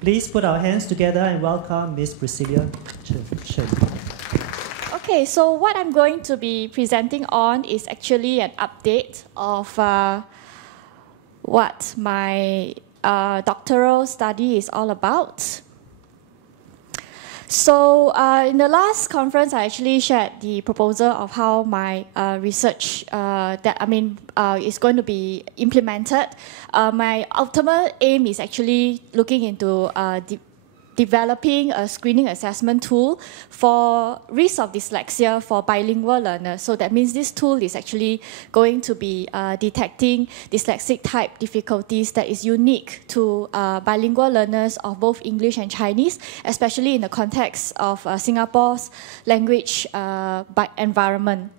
Please put our hands together and welcome Miss Priscillia Shen. Okay, so what I'm going to be presenting on is actually an update of what my doctoral study is all about. So in the last conference, I actually shared the proposal of how my research is going to be implemented. My ultimate aim is actually looking into developing a screening assessment tool for risk of dyslexia for bilingual learners. So that means this tool is actually going to be detecting dyslexic-type difficulties that is unique to bilingual learners of both English and Chinese, especially in the context of Singapore's language environment.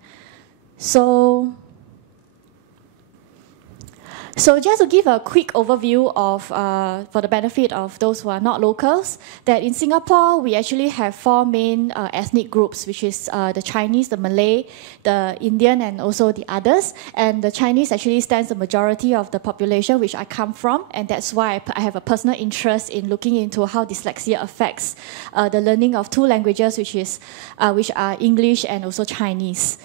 So just to give a quick overview of, for the benefit of those who are not locals, that in Singapore, we actually have 4 main ethnic groups, which is the Chinese, the Malay, the Indian, and also the others. And the Chinese actually stands the majority of the population, which I come from, and that's why I have a personal interest in looking into how dyslexia affects the learning of 2 languages, which are English and also Chinese.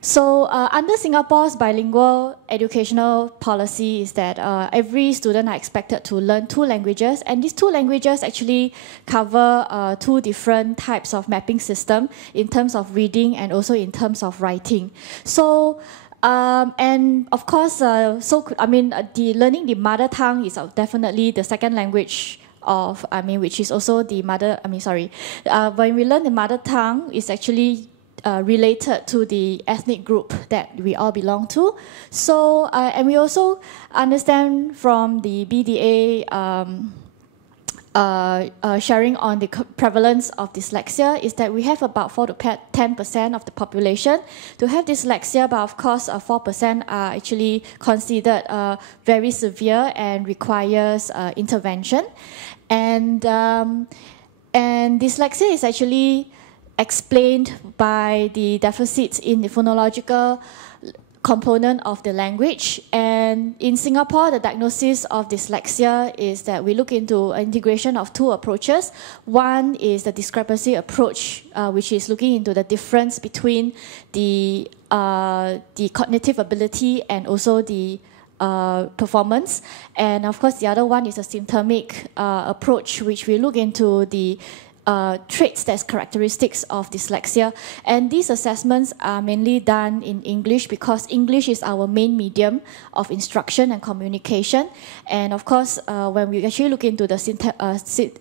So under Singapore's bilingual educational policy is that every student are expected to learn 2 languages, and these 2 languages actually cover 2 different types of mapping system in terms of reading and also in terms of writing. So and of course, the learning the mother tongue is definitely the second language of, which is also the mother, when we learn the mother tongue, it's actually related to the ethnic group that we all belong to. So, and we also understand from the BDA sharing on the prevalence of dyslexia is that we have about 4 to 10% of the population to have dyslexia, but of course 4% are actually considered very severe and requires intervention. And dyslexia is actually explained by the deficits in the phonological component of the language. And in Singapore, the diagnosis of dyslexia is that we look into integration of 2 approaches. One is the discrepancy approach, which is looking into the difference between the cognitive ability and also the performance. And of course, the other one is a symptomic approach, which we look into the traits that's characteristics of dyslexia. And these assessments are mainly done in English because English is our main medium of instruction and communication. And of course, when we actually look into the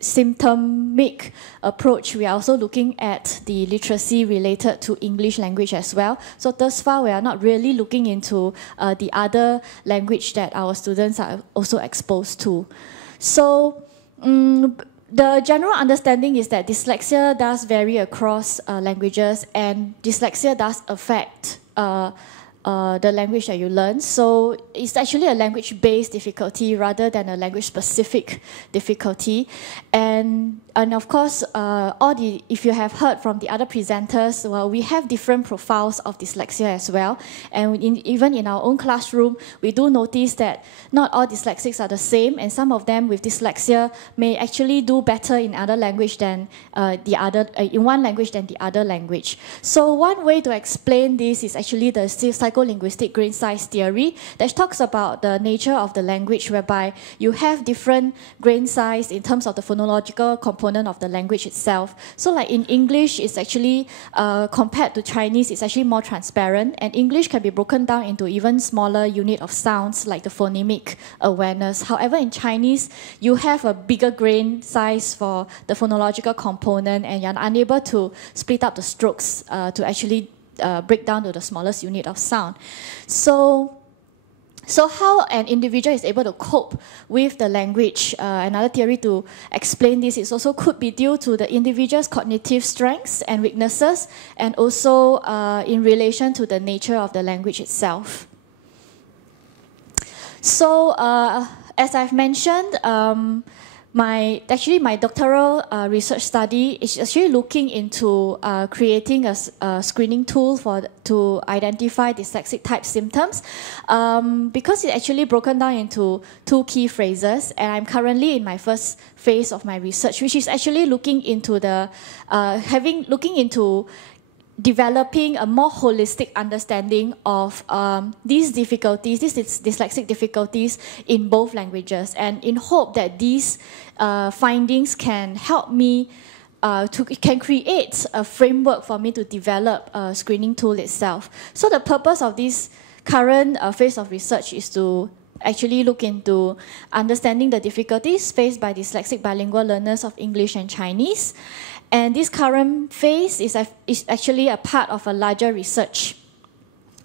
symptomic approach, we are also looking at the literacy related to English language as well. So thus far, we are not really looking into the other language that our students are also exposed to. So, the general understanding is that dyslexia does vary across languages, and dyslexia does affect the language that you learn. So it's actually a language-based difficulty rather than a language-specific difficulty. And of course, if you have heard from the other presenters, well, we have different profiles of dyslexia as well. And even in our own classroom, we do notice that not all dyslexics are the same, and some of them with dyslexia may actually do better in other language than in one language than the other language. So one way to explain this is actually the psycholinguistic grain size theory that talks about the nature of the language, whereby you have different grain size in terms of the phonological component of the language itself. So like in English, it's actually, compared to Chinese, it's actually more transparent, and English can be broken down into even smaller unit of sounds like the phonemic awareness. However, in Chinese, you have a bigger grain size for the phonological component, and you're unable to split up the strokes to actually break down to the smallest unit of sound. So how an individual is able to cope with the language, another theory to explain this is also could be due to the individual's cognitive strengths and weaknesses, and also in relation to the nature of the language itself. So as I've mentioned, my doctoral research study is actually looking into creating a screening tool to identify dyslexic-type symptoms, because it's actually broken down into 2 key phrases, and I'm currently in my first phase of my research, which is actually looking into developing a more holistic understanding of these difficulties, these dyslexic difficulties in both languages, and in hope that these findings can help me can create a framework for me to develop a screening tool itself. So the purpose of this current phase of research is to actually look into understanding the difficulties faced by dyslexic bilingual learners of English and Chinese. And this current phase is actually a part of a larger research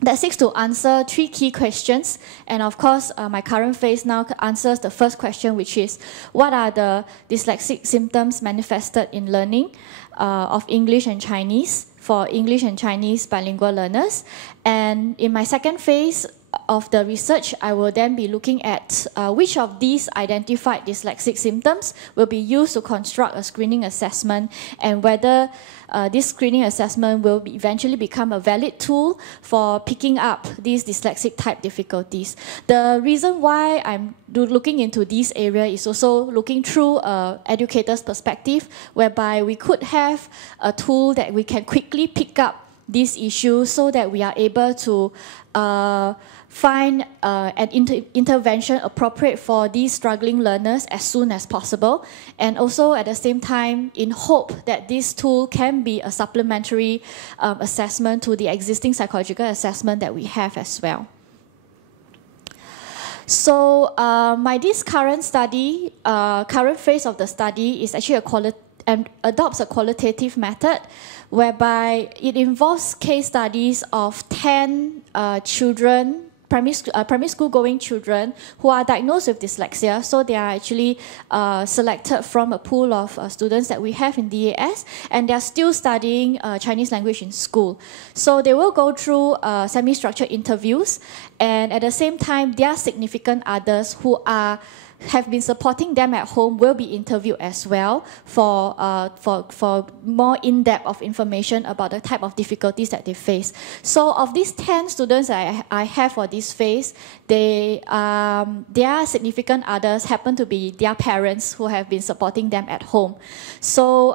that seeks to answer 3 key questions. And of course, my current phase now answers the first question, which is, what are the dyslexic symptoms manifested in learning of English and Chinese for English and Chinese bilingual learners? And in my second phase of the research, I will then be looking at which of these identified dyslexic symptoms will be used to construct a screening assessment, and whether this screening assessment will eventually become a valid tool for picking up these dyslexic-type difficulties. The reason why I'm looking into this area is also looking through an educator's perspective, whereby we could have a tool that we can quickly pick up these issues so that we are able to find an intervention appropriate for these struggling learners as soon as possible, and also at the same time in hope that this tool can be a supplementary assessment to the existing psychological assessment that we have as well. So this current study, current phase of the study is actually adopts a qualitative method, whereby it involves case studies of 10 children, primary school going children who are diagnosed with dyslexia. So they are actually selected from a pool of students that we have in DAS, and they are still studying Chinese language in school. So they will go through semi-structured interviews, and at the same time, their significant others who have been supporting them at home will be interviewed as well for more in-depth of information about the type of difficulties that they face. So of these 10 students I have for this phase, their significant others happen to be their parents who have been supporting them at home. So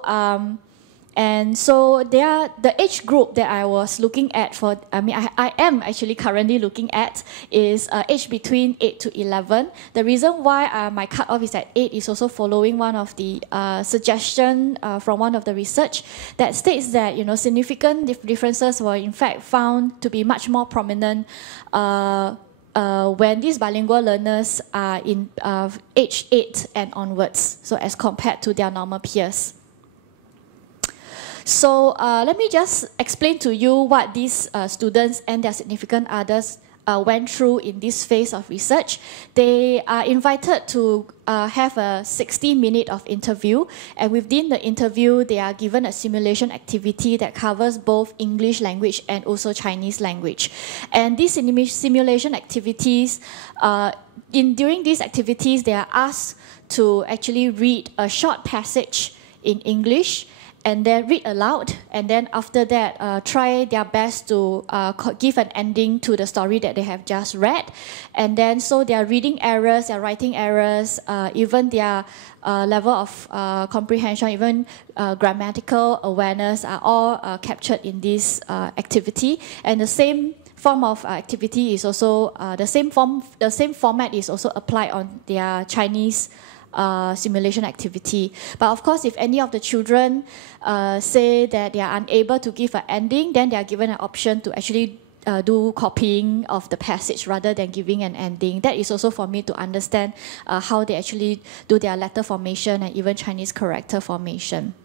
and so the age group that I was looking at I am actually currently looking at is age between 8 to 11. The reason why my cutoff is at 8 is also following one of the suggestion from one of the research that states that significant differences were in fact found to be much more prominent when these bilingual learners are in age 8 and onwards, so as compared to their normal peers. So let me just explain to you what these students and their significant others went through in this phase of research. They are invited to have a 60-minute of interview, and within the interview, they are given a simulation activity that covers both English language and also Chinese language. And these simulation activities, during these activities, they are asked to actually read a short passage in English, and then read aloud, and then after that try their best to give an ending to the story that they have just read. And then so their reading errors, their writing errors, even their level of comprehension, even grammatical awareness are all captured in this activity. And the same form of activity is also the same format is also applied on their Chinese simulation activity. But of course, if any of the children say that they are unable to give an ending, then they are given an option to actually do copying of the passage rather than giving an ending. That is also for me to understand how they actually do their letter formation and even Chinese character formation.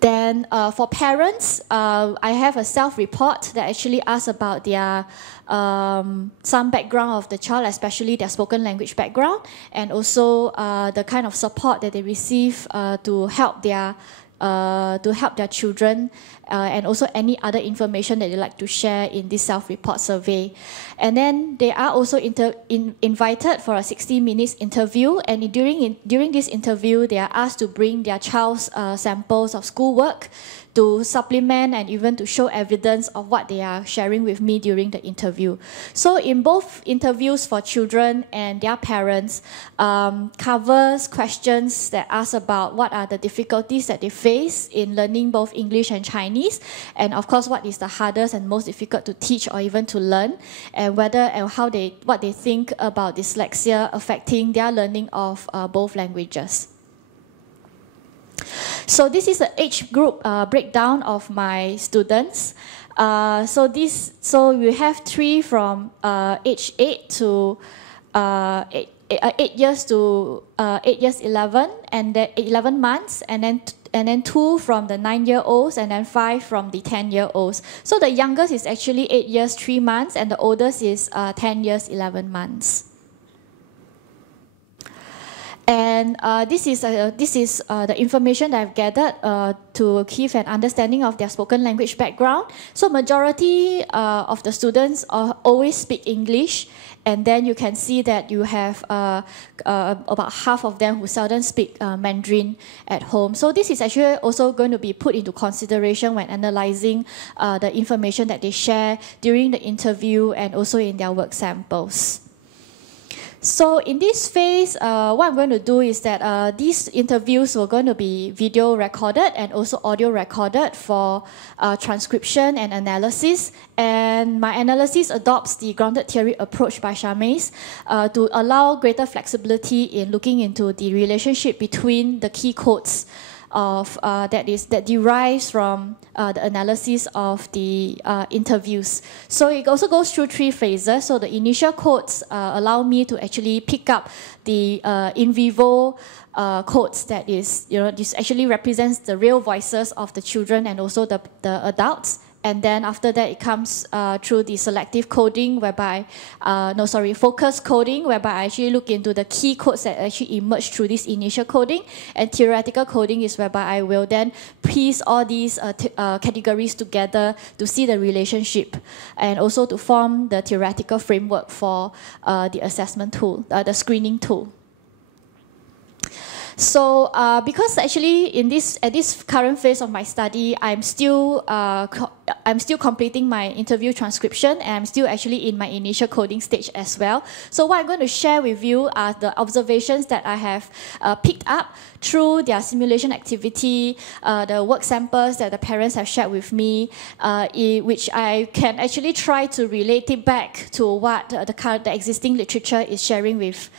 Then for parents, I have a self-report that actually asks about their some background of the child, especially their spoken language background, and also the kind of support that they receive to help their to help their children, and also any other information that they like to share in this self-report survey. And then they are also invited for a 60 minutes interview, and during this interview, they are asked to bring their child's samples of schoolwork to supplement and even to show evidence of what they are sharing with me during the interview. So in both interviews for children and their parents, covers questions that ask about what are the difficulties that they face in learning both English and Chinese, and of course what is the hardest and most difficult to teach or even to learn, and whether and what they think about dyslexia affecting their learning of both languages. So this is the age group breakdown of my students. So we have 3 from age 8 to 8 years to 8 years 11, and then 11 months, and then 2 from the 9-year-olds, and then 5 from the 10-year-olds. So the youngest is actually 8 years 3 months, and the oldest is 10 years 11 months. And this is the information that I've gathered to give an understanding of their spoken language background. So majority of the students always speak English, and then you can see that you have about half of them who seldom speak Mandarin at home. So this is actually also going to be put into consideration when analyzing the information that they share during the interview and also in their work samples. So in this phase, what I'm going to do is that these interviews were going to be video recorded and also audio recorded for transcription and analysis. And my analysis adopts the grounded theory approach by Charmaine to allow greater flexibility in looking into the relationship between the key codes of that derives from the analysis of the interviews. So it also goes through 3 phases. So the initial codes allow me to actually pick up the in vivo codes that is, this actually represents the real voices of the children and also the adults. And then after that, it comes through the selective coding, focus coding, whereby I actually look into the key codes that actually emerge through this initial coding. And theoretical coding is whereby I will then piece all these categories together to see the relationship and also to form the theoretical framework for the assessment tool, the screening tool. So because actually at this current phase of my study, I'm still completing my interview transcription, and I'm still actually in my initial coding stage as well. So what I'm going to share with you are the observations that I have picked up through their simulation activity, the work samples that the parents have shared with me, which I can actually try to relate it back to what the existing literature is sharing with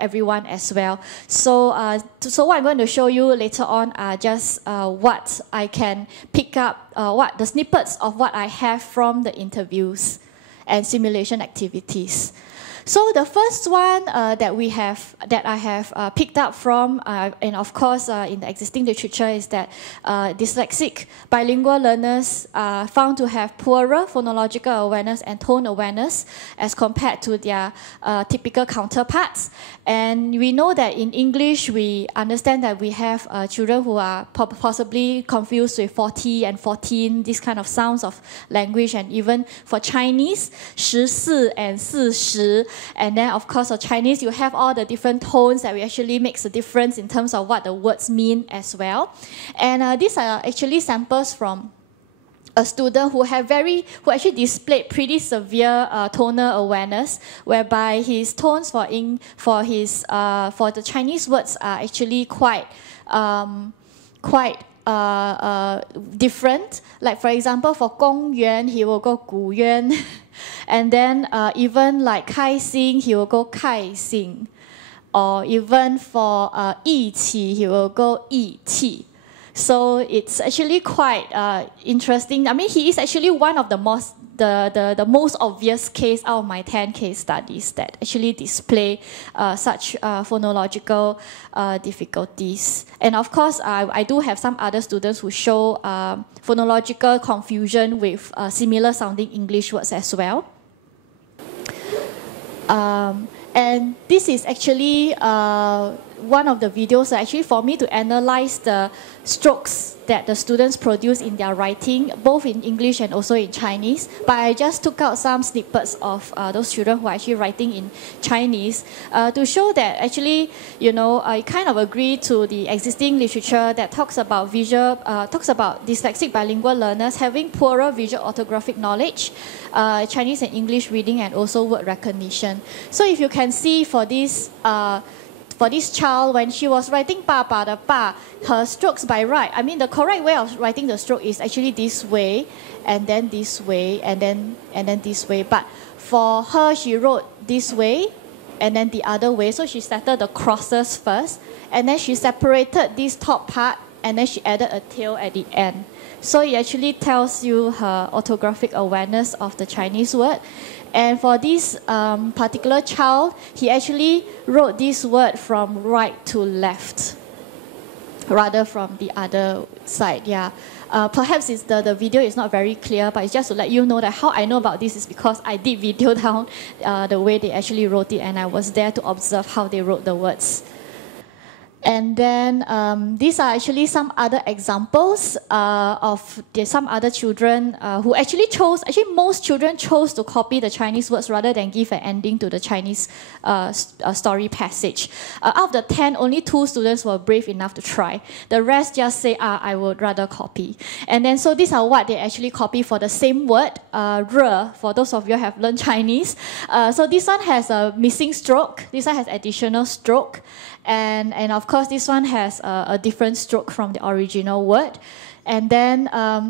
everyone as well. So what I'm going to show you later on are just what I can pick up, what the snippets of what I have from the interviews and simulation activities. So the first one that I have picked up from, and of course in the existing literature, is that dyslexic bilingual learners are found to have poorer phonological awareness and tone awareness as compared to their typical counterparts. And we know that in English, we understand that we have children who are possibly confused with 40 and 14, these kind of sounds of language, and even for Chinese, 14 and 40. And then, of course, for Chinese, you have all the different tones that actually makes a difference in terms of what the words mean as well. And these are actually samples from a student who actually displayed pretty severe tonal awareness, whereby his tones for the Chinese words are actually quite different. Like for example, for 公园, he will go 古园. And then even like 开心, he will go 开心. Or even for 义气, he will go 义气. So it's actually quite interesting. I mean, he is actually one of the most obvious case out of my 10 case studies that actually display such phonological difficulties. And of course, I do have some other students who show phonological confusion with similar sounding English words as well. And this is actually one of the videos actually for me to analyze the strokes that the students produce in their writing, both in English and also in Chinese. But I just took out some snippets of those children who are actually writing in Chinese to show that actually, you know, I kind of agree to the existing literature that talks about dyslexic bilingual learners having poorer visual orthographic knowledge, Chinese and English reading, and also word recognition. So if you can see for this child, when she was writing pa pa the pa, her strokes by right, I mean the correct way of writing the stroke is actually this way, and then this way, and then this way. But for her, she wrote this way, and then the other way. So she started the crosses first, and then she separated this top part, and then she added a tail at the end. So it actually tells you her orthographic awareness of the Chinese word. And for this particular child, he actually wrote this word from right to left, rather from the other side, yeah. Perhaps the video is not very clear, but it's just to let you know that how I know about this is because I did video down the way they actually wrote it, and I was there to observe how they wrote the words. And then these are actually some other examples of some other children who actually most children chose to copy the Chinese words rather than give an ending to the Chinese story passage. Out of the 10, only 2 students were brave enough to try. The rest just say, I would rather copy. And then so these are what they actually copy for the same word, re, for those of you who have learned Chinese. So this one has a missing stroke, this one has additional stroke. And of course, this one has a different stroke from the original word. And then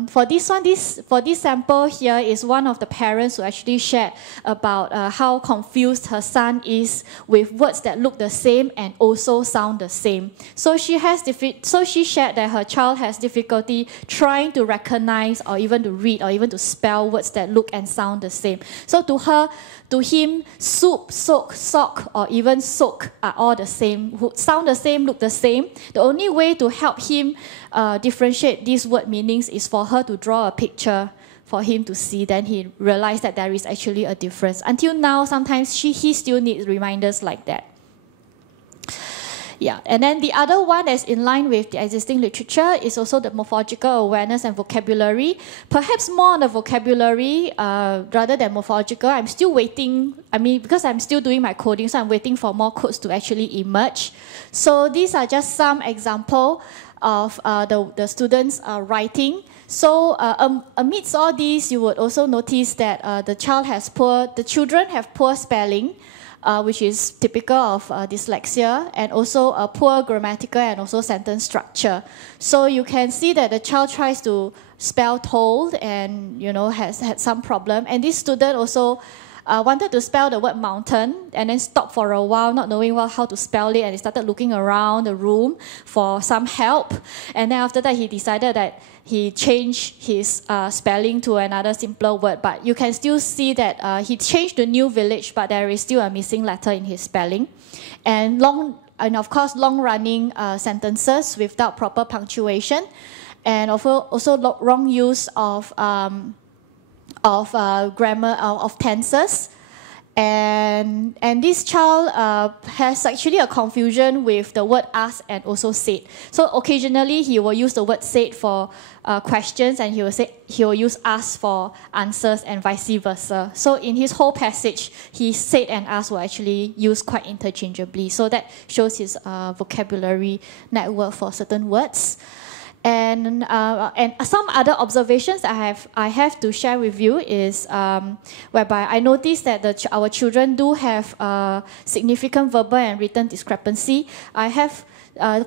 for this one, for this sample here is one of the parents who actually shared about how confused her son is with words that look the same and also sound the same. So she shared that her child has difficulty trying to recognize or even to read or even to spell words that look and sound the same. So to him, soup, soak, sock, or even soak are all the same, sound the same, look the same. The only way to help him differentiate these word meanings is for her to draw a picture for him to see. Then he realized that there is actually a difference. Until now, sometimes he still needs reminders like that. Yeah, and then the other one that's in line with the existing literature is also the morphological awareness and vocabulary. Perhaps more on the vocabulary rather than morphological. I'm still waiting, because I'm still doing my coding, so I'm waiting for more codes to actually emerge. So these are just some example of the students' writing. So amidst all these, you would also notice that the children have poor spelling, which is typical of dyslexia, and also a poor grammatical and also sentence structure. So you can see that the child tries to spell told and has had some problem. And this student also wanted to spell the word mountain and then stopped for a while, not knowing how to spell it, and he started looking around the room for some help. And then after that, he decided that he changed his spelling to another simpler word, but you can still see that he changed to new village, but there is still a missing letter in his spelling. And of course, long-running sentences without proper punctuation, and also wrong use of grammar, of tenses. And this child has actually a confusion with the word ask and also said. So occasionally he will use the word said for questions, and he will use ask for answers, and vice versa. So in his whole passage, he said and ask were actually used quite interchangeably. So that shows his vocabulary network for certain words. And some other observations I have to share with you is whereby I noticed that our children do have significant verbal and written discrepancy. I have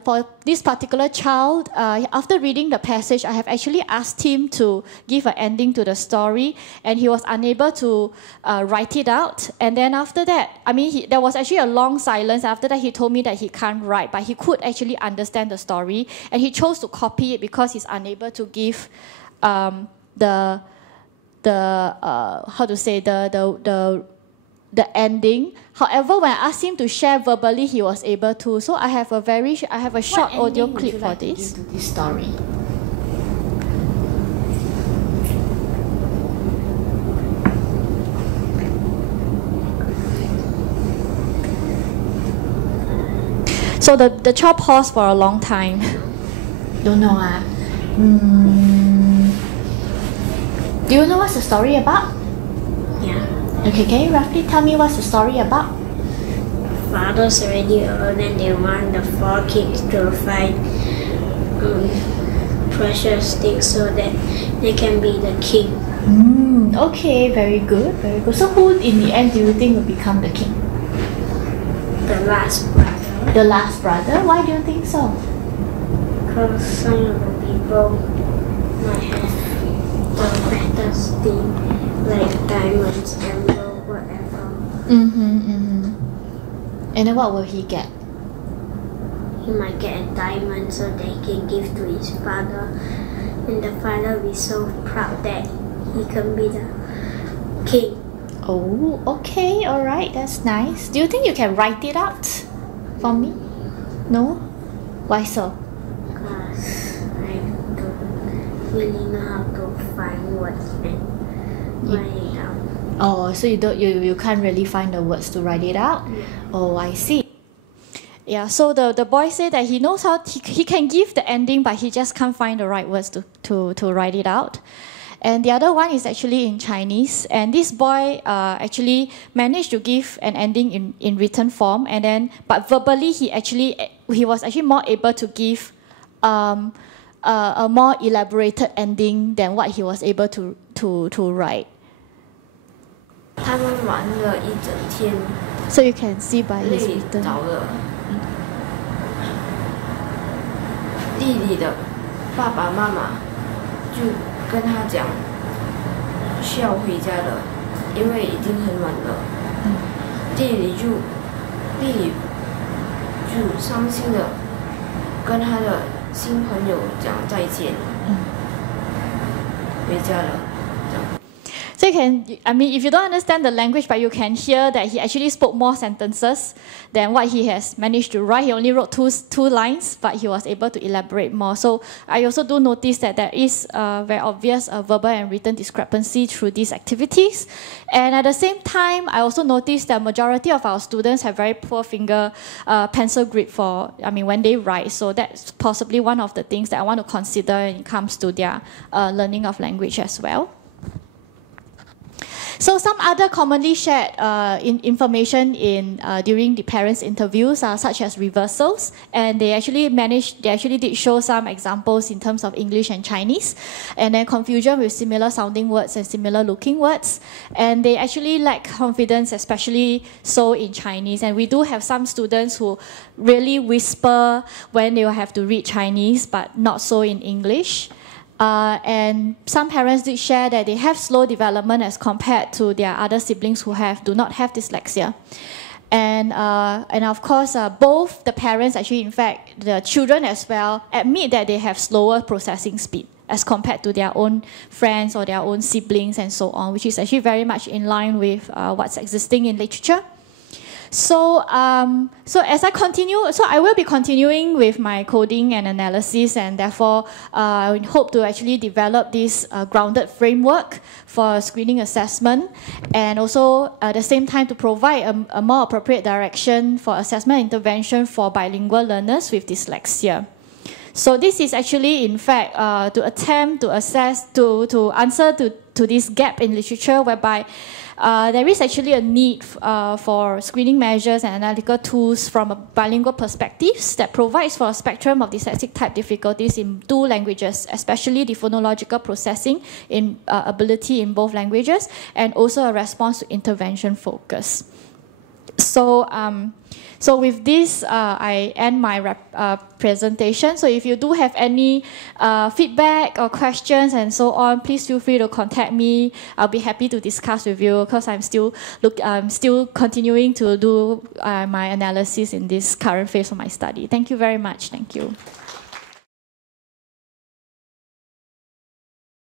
for this particular child, after reading the passage, I have actually asked him to give an ending to the story, and he was unable to write it out. And then after that, there was actually a long silence. After that, he told me that he can't write, but he could actually understand the story, and he chose to copy it because he's unable to give the ending. However, when I asked him to share verbally, he was able to. So I have a short audio clip for this. To this story? So the child paused for a long time. Don't know, ah. Do you know what's the story about? Yeah. Okay, can you roughly tell me what's the story about? Father's already old and they want the 4 kids to find precious things so that they can be the king. Okay, very good, very good. So who in the end do you think will become the king? The last brother. The last brother? Why do you think so? Because some of the people might have the greatest thing like diamonds, emerald, whatever. And then what will he get? He might get a diamond so that he can give to his father, and the father will be so proud that he can be the king. Oh, okay, alright, that's nice. Do you think you can write it out for me? No? Why so? Because I don't really know how to find words and write it down. Oh, so you can't really find the words to write it out? Yeah. Oh, I see. Yeah, so the boy said that he knows how he can give the ending, but he just can't find the right words to write it out. And the other one is actually in Chinese, and this boy actually managed to give an ending in written form, and then but verbally he was actually more able to give a more elaborated ending than what he was able to write. 他们玩了一整天， So you can see by his 累 written. 着了。弟弟的爸爸妈妈就跟他讲需要回家了，因为已经很晚了。弟弟就伤心的跟他的新朋友讲再见，回家了。 So you can, I mean, if you don't understand the language, but you can hear that he actually spoke more sentences than what he has managed to write. He only wrote two lines, but he was able to elaborate more. So I also do notice that there is a very obvious verbal and written discrepancy through these activities. And at the same time, I also noticed that majority of our students have very poor pencil grip when they write. So that's possibly one of the things that I want to consider when it comes to their learning of language as well. So some other commonly shared information during the parents' interviews are such as reversals, and they actually did show some examples in terms of English and Chinese, and then confusion with similar sounding words and similar looking words, and they actually lack confidence, especially so in Chinese. And we do have some students who really whisper when they will have to read Chinese, but not so in English. And some parents did share that they have slow development as compared to their other siblings who do not have dyslexia. And of course, both the parents, actually, in fact, the children as well, admit that they have slower processing speed as compared to their own friends or their own siblings and so on, which is actually very much in line with what's existing in literature. So, as I continue, I will be continuing with my coding and analysis, and therefore I hope to actually develop this grounded framework for screening assessment, and also at the same time to provide a more appropriate direction for assessment intervention for bilingual learners with dyslexia. So this is actually, in fact, to attempt to answer to this gap in literature whereby there is actually a need for screening measures and analytical tools from a bilingual perspective that provides for a spectrum of dyslexic-type difficulties in 2 languages, especially the phonological processing in ability in both languages, and also a response to intervention focus. So with this, I end my presentation. So if you do have any feedback or questions and so on, please feel free to contact me. I'll be happy to discuss with you because I'm still continuing to do my analysis in this current phase of my study. Thank you very much. Thank you.